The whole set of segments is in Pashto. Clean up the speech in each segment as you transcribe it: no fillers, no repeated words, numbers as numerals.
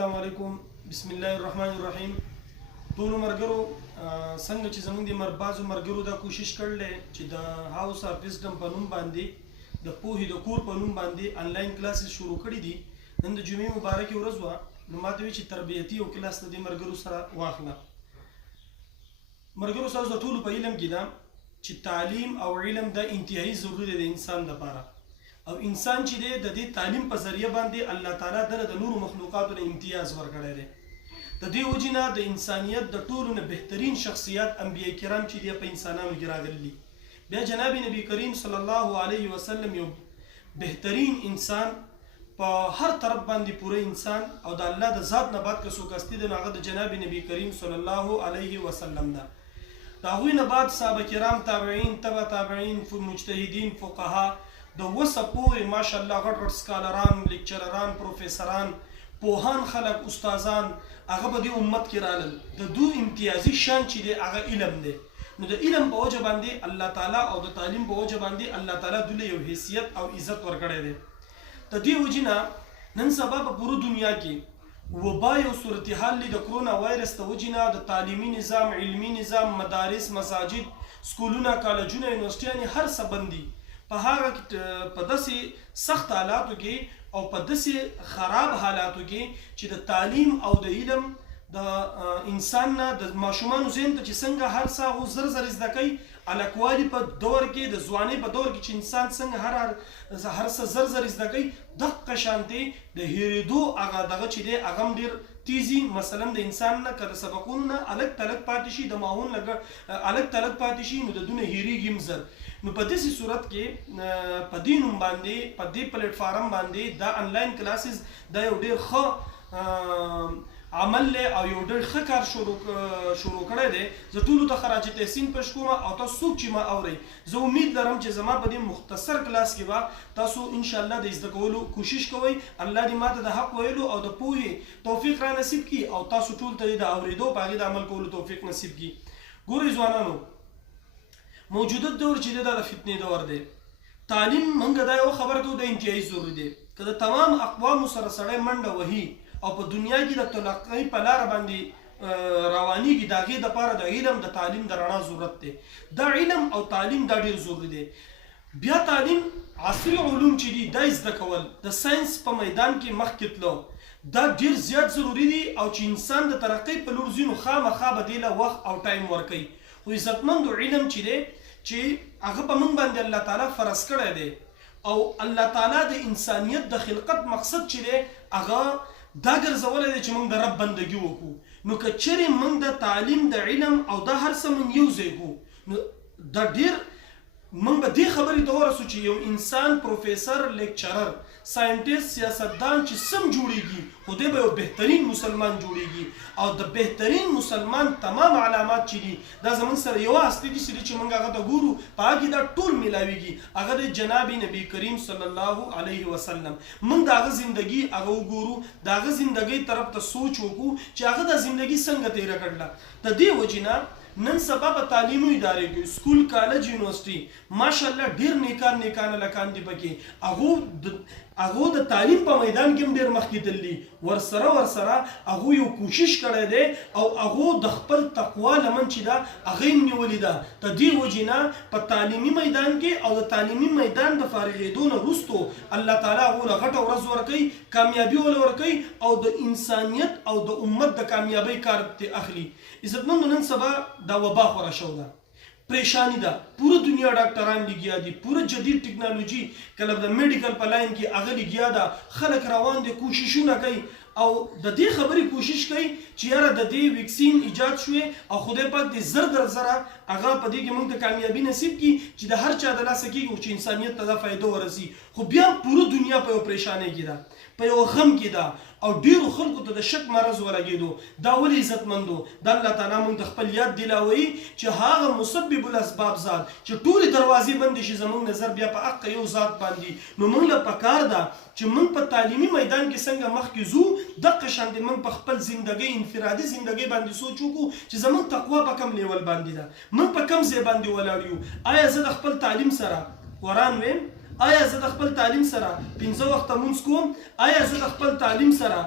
السلام علیکم بسم الله الرحمن الرحیم. ټول مرګرو څنګه چې زموږ د مربازو مرګرو دا کوشش کړل چې د هاوس اف وزډم په نوم باندې د پوهې د کور په نوم باندې انلاین کلاسز شروع کړي دي. نن د جمعې مبارکه ورځ وه، نو ما ته وی چې تربیتي او کلاس د دې مرګرو سره واخله. مرګرو سره د ټولو په علم کې ده چې تعلیم او علم د انتهایی ضروري دی د انسان لپاره، او انسان چې دی د دې تعلیم په ذریعه باندې الله تعالی دله د نورو مخلوقاتو نه امتیاز ورکړی دی. د دې وجې نه د انسانیت د ټولو نه بهترین شخصیات انبیاء کرام چې دی په انسانانو کې راغلي دي. بیا جناب نبی کریم صلی الله علیه وسلم یو بهترین انسان، په هر طرف باندې پوره انسان، او د الله د ذات نه بعد که څوک هستی دی نو هغه د جناب نبی کریم صلی الله علیه وسلم ده. د هغوی نه بعد صحابه کرام، تابعین، تبع تابعین، مجتهدین، فقها، د وسه پورې ماشاءالله غټ غټ سکالران، لیکچرران، پروفیسران، پوهان خلک، استادان هغه په دې امت کې رالل. د دو امتیازي شان چې دی هغه علم دی. نو د علم په وجه باندې الله تعالی او د تعلیم په وجه باندې الله تعالی دوی یو حیثیت او عزت ورکړی دی. د دې وجې نه نن سبا په پوره دنیا کې وبا یو صورتحال دی د کرونا وایرس د وجې نه د تعلیمي نظام، علمي نظام، مدارس، مساجد، سکولونه، کالجونه، یونیورسټیانې هر څه بندي. په هغه په داسې سخت حالاتو کې او په داسې خراب حالاتو کې چې د تعلیم او د علم د انسان نه د ماشومانو ذهن ته چې څنګه هر څه هغه زر زر زده کوي، الکوالي په دور کې، د ځوانۍ په دور کې چې انسان څنګه هر څه زر زر زده کوي، دقه شانتې د هېرېدو هغه دغه چې دی هغه هم ډېر تیزي. مثلا د انسان نه که د سبقونو نه الګ تلګ پاتې شي، د ماحول نه الګ تلګ پاتې شي، نو د دونه هېرېږي هم زر. نو په داسې صورت کې په دې نوم باندې، په دې پلیټفارم باندې دا انلاین کلاسز دا یو ډېر ښه عمل دی او یو ډېر ښه کار شروع کړی دی. زه ټولو ته خراج تحسین پیش کوم، او تاسو څوک چې ما اورئ، زه امید لرم چې زما په دې مختصر کلاس کې به تاسو انشاءالله د زده کولو کوشش کوئ. الله دې ماته د حق ویلو او د پوهې توفیق را نصیب کړي، او تاسو ټول ته د اورېدو په هغې د عمل کولو توفیق نصیب کړي. ګورئ ځوانانو، موجوده دور چې دی دا د فتنې دور دی. تعلیم موږ دا یو خبره کوو د انتهایي ضروري دی. که د تمام اقوامو سره سړی منډه وهي او په دنیا کې د تلقۍ په لاره باندې روانېږي، د هغې دپاره د علم، د تعلیم، د رڼا ضرورت دی. دا علم او تعلیم دا ډېر ضروري دی. بیا تعلیم، عصري علوم چې دي دا زده کول، د ساینس په میدان کې مخکې تلو، دا ډېر زیات ضروري دي. او چې انسان د ترقۍ په لور ځي نو خامخا به دې له وخت او ټایم ورکوي. خو عزتمندو علم چې دی چې هغه په موږ باندې الله تعالی فرض کړی دی، او الله تعالی د انسانیت د خلقت مقصد چې دی هغه دا ګرځولی دی چې موږ د رب بندګي وکړو. نو که چیرې موږ د تعلیم، د علم او دا هر څه موږ یو ځای کړو، نو دا ډېر موږ به دې خبرې ته ورسو چې یو انسان، پروفیسر، لیکچرر، ساینټیست، سیاستدان چې سم جوړیږي، خو دی به یو بهترین مسلمان جوړیږي. او د بهترین مسلمان تمام علامات چې دي دا زموږ سره یوه هستي دي چې موږ هغه ته ګورو، په هغه کې دا ټول میلاویږي. هغه د جناب نبی کریم صلی الله علیه وسلم. موږ د هغه زندګي هغه وګورو، د هغه زندګۍ طرف ته سوچ وکړو چې هغه د زندګي څنګه تېره کړله. د دې وجې نه نن سبا په تعلیمي ادارې کې، سکول، کالج، یونیورسټي، ماشاءالله ډېر نیکان لکان دي پکې. هغو د تعلیم په میدان کې هم ډېر مخکې تللي. ورسره هغو یو کوشش کړی دی، او هغو د خپل تقوا لمن چې ده هغه یې نیولې ده. د دې وجې نه په تعلیمي میدان کې او د تعلیمي میدان د فارغېدو نه وروستو الله تعالی هغو له غټه ورځ ورکوي، کامیابي وله ورکوي، او د انسانیت او د امت د کامیابۍ کار ترې اخلي. عزتمندو، نن سبا دا وبا خوره شو ده، پریشانی ده. پوره دنیا ډاکټران لګیا دي، پوره جدید ټکنالوژي کله د میډیکل په لاین کې هغه لګیا ده. خلک روان دي، کوششونه کوي، او د دې خبرې کوشش کوي چې یاره د دې ویکسین ایجاد شوې، او خدای پاک دې زر در زره هغه په دې کې موږ ته کامیابي نصیب کړي چې د هر چا د لاسه کېږي چې انسانیت ته دا فایده ورسي. خو بیا پوره دنیا په یو پریشانۍ کې ده، په یو غم کې ده، او ډېرو خلکو ته د شک مرض ولګېدو. دا ولې عزتمندو؟ د الله تعالی موږ ته خپل یاد دلاوي چې هغه مسبب الاسباب ذات چې ټولې دروازې بندې شي، زموږ نظر بیا په حق یو ذات باندې. نو موږ له پکار ده چې موږ په تعلیمي میدان کې څنګه مخکې ځو، دقه شانتې موږ په خپل زندګۍ، انفرادي زندګۍ باندې سوچ وکړو چې زموږ تقوا په کم لیول باندې ده، موږ په کم ځای باندې ولاړ یو. آیا زه د خپل تعلیم سره قرآن ویم؟ آیا زه د خپل تعلیم سره 5 وخته مونځ کوم؟ آیا زه د خپل تعلیم سره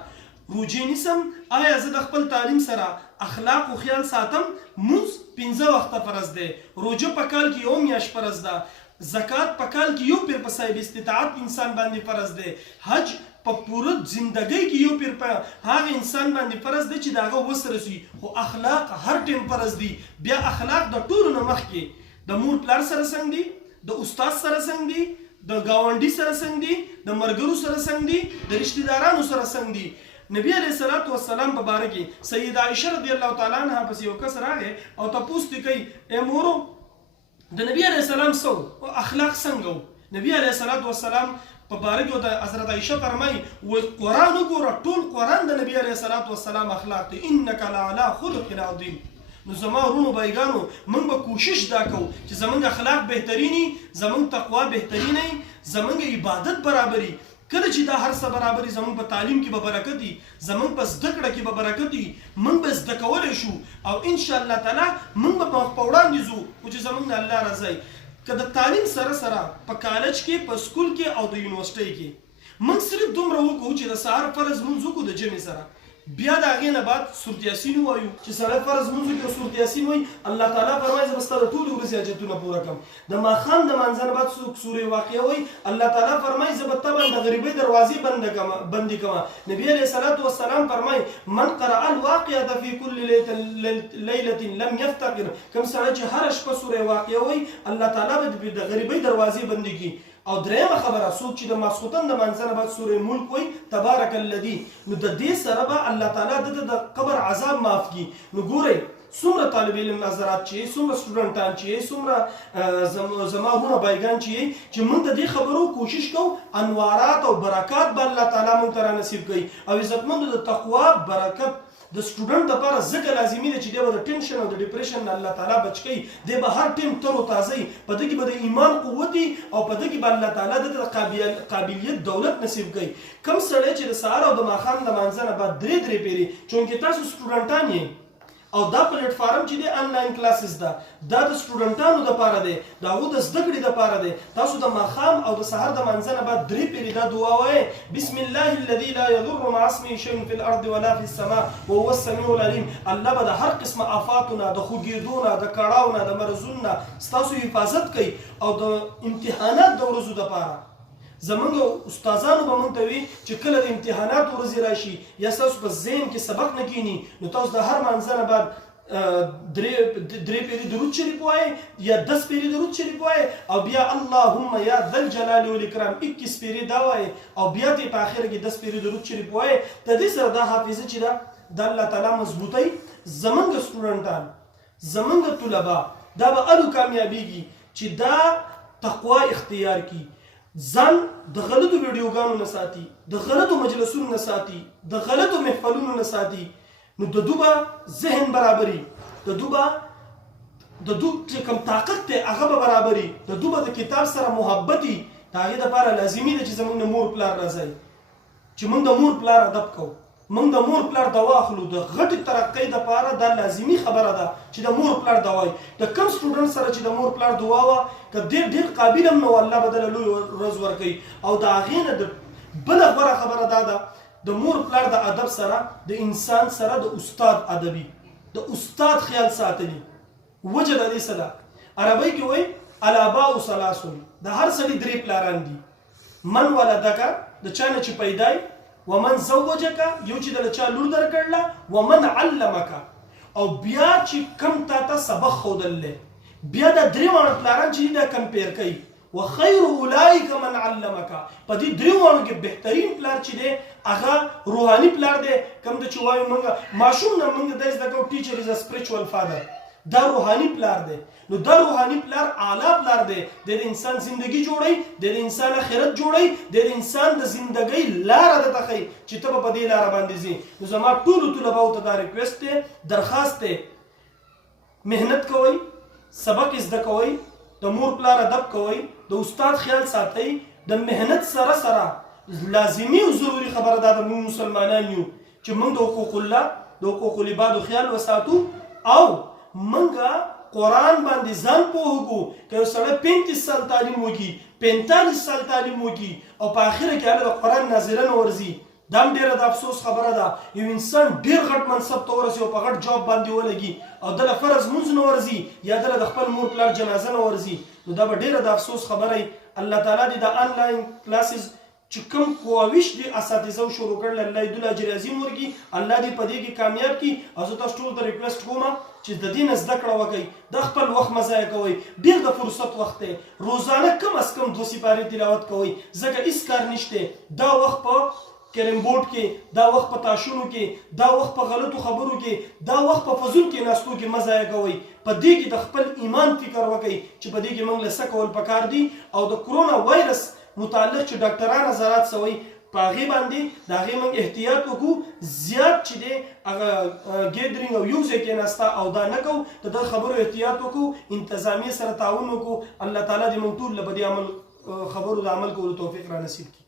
روجې نیسم آیا زه د خپل تعلیم سره اخلاق او خیال ساتم مونځ 15 وخته فرض دی روجه په کال کې یو میاشت فرض ده زکات په کال کې یو پیر په صاحب استطاعت انسان باندې فرض دی حج په پوره زندګۍ کې یو پیر په هغه انسان باندې فرض دی چې داغه وسره سي خو اخلاق هر ټیم فرض دي بیا اخلاق د ټولو نه مخکې د مور پلار سره څنګه دي د استاد سره څنګه دي د گاونډي سره څنګه دي د مرګرو سره څنګه دي د رشتہ دارانو سره څنګه دي نبی علیہ الصلوۃ والسلام په باره کې سیدہ عائشہ رضی الله تعالی عنها پس یو کس راغی او تاسو ته کوي اے مورو د نبی علیہ السلام سو اخلاق څنګه نبی علیہ الصلوۃ والسلام په باره کې د حضرت عائشہ فرمایي و قران وګوره ټول قران د نبی علیہ الصلوۃ والسلام اخلاق دي انک لعلى خلق عظیم نو زما ورونو بایګانو موږ به کوشش دا کوو چې زمونږ اخلاق بهترینی زمونږ تقوا بهترینی زمونږ عبادت برابري کله چې دا هر څه برابري زمونږ په تعلیم کې به برکت دي زمونږ په زده کړه کې به برکت دي موږ به زده کولی شو او ان شاء الله تعالی موږ به په وړاندې ځو چې زمونږ الله رضای که د تعلیم سره سره په کالج کې په سکول کې او د یونیورسيټي کې موږ صرف دومره وکړو چې د سهار فرض مونځ وکړو د جمعې سره بیا د هغې نه بعد سورت یاسین ووایو چې سړی فرض مونځ وکړي او سورت یاسین وایي الله تعالی فرمایي زه به ستا د ټولې ورځې حاجتونه پوره کړم د ماښام د مانځه نه بعد څوک سورې واقعه وایي الله تعالی فرمایي زه به تا باندې د غریبۍ دروازې بندې کوم نبي علیه الصلاة والسلام فرمایي من قرأ الواقعة في كل ليلة لم يفتقر کوم سړی چې هره شپه سورې واقعه وایي الله تعالی به د غریبۍ دروازې بندې کړي او درېمه خبره څوک چې د ماسخوتن د مانځه نه بعد سورې ملک وایي تبارک الذي نو د دې سره به الله تعالی د قبر عذاب معاف کړي نو ګورئ څومره طالب علم حضرات چې څومره سټوډنټان چې څومره زما ورونه بایګان چې موږ د دې خبرو کوشش کوو انوارات او برکات به الله تعالی موږ ته رانصیب کړي او عزتمندو د تقوا برکت د سټوډنټ لپاره ځکه لازمي ده چې دی به د ټینشن او د ډیپریشن نه الله تعالی بچ کړي دی به هر ټیم تر و تازه وي په دې کې به د ایمان قوت وي او په دې کې به الله تعالی د قابلیت دولت نصیب کړي کوم سړی چې د سهار او د ماښام د مانځه نه بعد درې پیري چونکې تاسو سټوډنټان یې او دا پلیټ فارم چې دی انلاین کلاسز ده دا د سټوډنټانو لپاره دی دا هغو د زده کړې لپاره دی تاسو د ماښام او د سهار د مانځه نه بعد درې پیرې دا دعا وایئ بسم الله الذي لا يضر مع اسمه شيء في الارض ولا في السماء وهو السميع العليم الله به د هر قسمه آفاتونه د خوږېدو نه د کړاو نه د مرضونو نه ستاسو حفاظت کوي او د امتحانات د ورځو لپاره زمونږ استادانو به مونږ ته وي چې کله د امتحانات ورځې راشي یا ستاسو په ذهن کې سبق نه کینی نو تاسو د هر مانځه نه بعد درې پیرې درود شریف وایئ یا 10 پیرې درود شریف وایئ او بیا اللهم یا ذا الجلال والاکرام 21 پیرې دا وایئ او بیا ته په اخر کې 10 پیرې درود شریف وایئ د دې سره دا حافظه چې دا د الله تعالی مضبوطی زمونږ سټوډنټان زمونږ طلبه دا به الو کامیابیږي چې دا تقوا اختیار کی ځان د غلطو ویډیوګانو نه ساتي د غلطو مجلسونو نه ساتي د غلطو محفلونو نه ساتي نو د دوبه ذهن برابري د دوبه چې کوم طاقت دی هغه به برابري د دوبه د کتاب سره محبتي د هغې دپاره لازمي ده چې زموږ د مور پلار راځئ چې موږ د مور پلار ادب کوو موږ د مور پلار دوا اخلو د غټې ترقۍ دپاره دا لازمي خبره ده چې د مور پلار دوا وي د کوم سټوډنټ سره چې د مور پلار دوا وه که ډېر قابل هم نه و الله به دله لوی ورځ ورکوي او د هغې نه د بله غوره خبره دا ده د مور پلار د ادب سره د انسان سره د استاد ادبي د استاد خیال ساتلی وجه د دې څه ده عربۍ کې وایي الاباء ثلاث د هر سړي درې پلاران دي من ولدک د چا نه چې پیدای ومن زوجک یو چې د چا لور درکړله ومن علمک او بیا چې کم تا ته سبق ښودلی بیا دا درې واړه پلاران چې دا کمپیر کوي وخیر اولئک من علمک په دې درې واړو کې بهترین پلار چې دی هغه روحاني پلار دی کوم د چې وایو موږ ماشوم نه موږ دا زده کوو ټیچر از ا سپریچوال فادر دا روحاني پلار دی نو دا روحاني پلار اعلی پلار دی د انسان زندگی جوړي د انسان آخرت جوړي د انسان د زندګۍ لاره ده تخی چې ته په دې لاره باندې ځې نو زما ټولو طلباو ته دا ریکویسټ دی درخواست دی مهنت کوئ سبق زده کوئ د مور پلار ادب کوئ د استاد خیال ساتئ د مهنت سره سره لازمي او ضروري خبره ده د موږ مسلمانان یو چې موږ د حقوق الله د حقوق العباد خیال وساتو او موږ قرآن باندې ځان پوهوږو که یو سړی 35 سال تعلیم وکړي 45 سال تعلیم وکړي او په آخره کې هغه د قرآن ناظرانه ورځي دا هم ډېره د افسوس خبره ده یو انسان ډېر غټ منصب ته ورسي او په غټ جاب باندې ولګي او دله فرض مونځ نه ورځي یا دله د خپل مور پلار جنازه نه ورځي نو دا به ډېره د افسوس خبره وي. الله تعالی دې د آنلاین کلاسز چې کوم کوښښ دي اساتذو شروع کړل الله دې دوی اجر عظیم ورکړي الله دې په دې کې کامیاب کړي. او زه تاسو ټولو ته ریکویسټ کوم چې د دې نه زده کړه وکړئ د خپل وخت مه ضایع کوئ ډېر د فرصت وخت دی روزانه کم از کم 2 سپارې تلاوت کوئ ځکه هېڅ کار نشته دا وخت په کیرم بورډ کې دا وخت په تاشونو کې دا وخت په غلطو خبرو کې دا وخت په فضول کې ناستو کې مه ضایع کوئ په دې کې د خپل ایمان فکر وکړئ چې په دې کې موږ له څه کول پکار دي او د کرونا وایرس متعلق چې ډاکټران نظارت سوی په هغې باندې د هغې موږ احتیاط وکړو زیات چې دی هغه ګیدرینګ او یو ځای کېناسته او دا نه کوو د ده خبرو احتیاط وکړو انتظامیې سره تعاون وکړو. الله تعالی دې موږ ټول له په دې خبرو د عمل کولو توفیق را نصیب کړي.